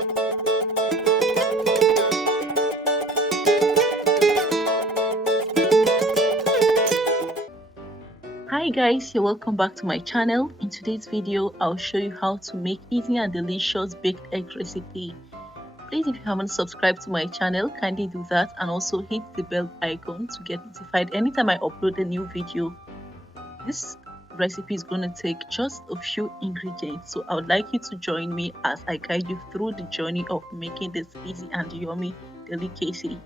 Hi guys, you're welcome back to my channel. In today's video, I'll show you how to make easy and delicious baked egg recipe. Please, if you haven't subscribed to my channel, kindly do that and also hit the bell icon to get notified anytime I upload a new video. This recipe is going to take just a few ingredients, so I would like you to join me as I guide you through the journey of making this easy and yummy delicacy.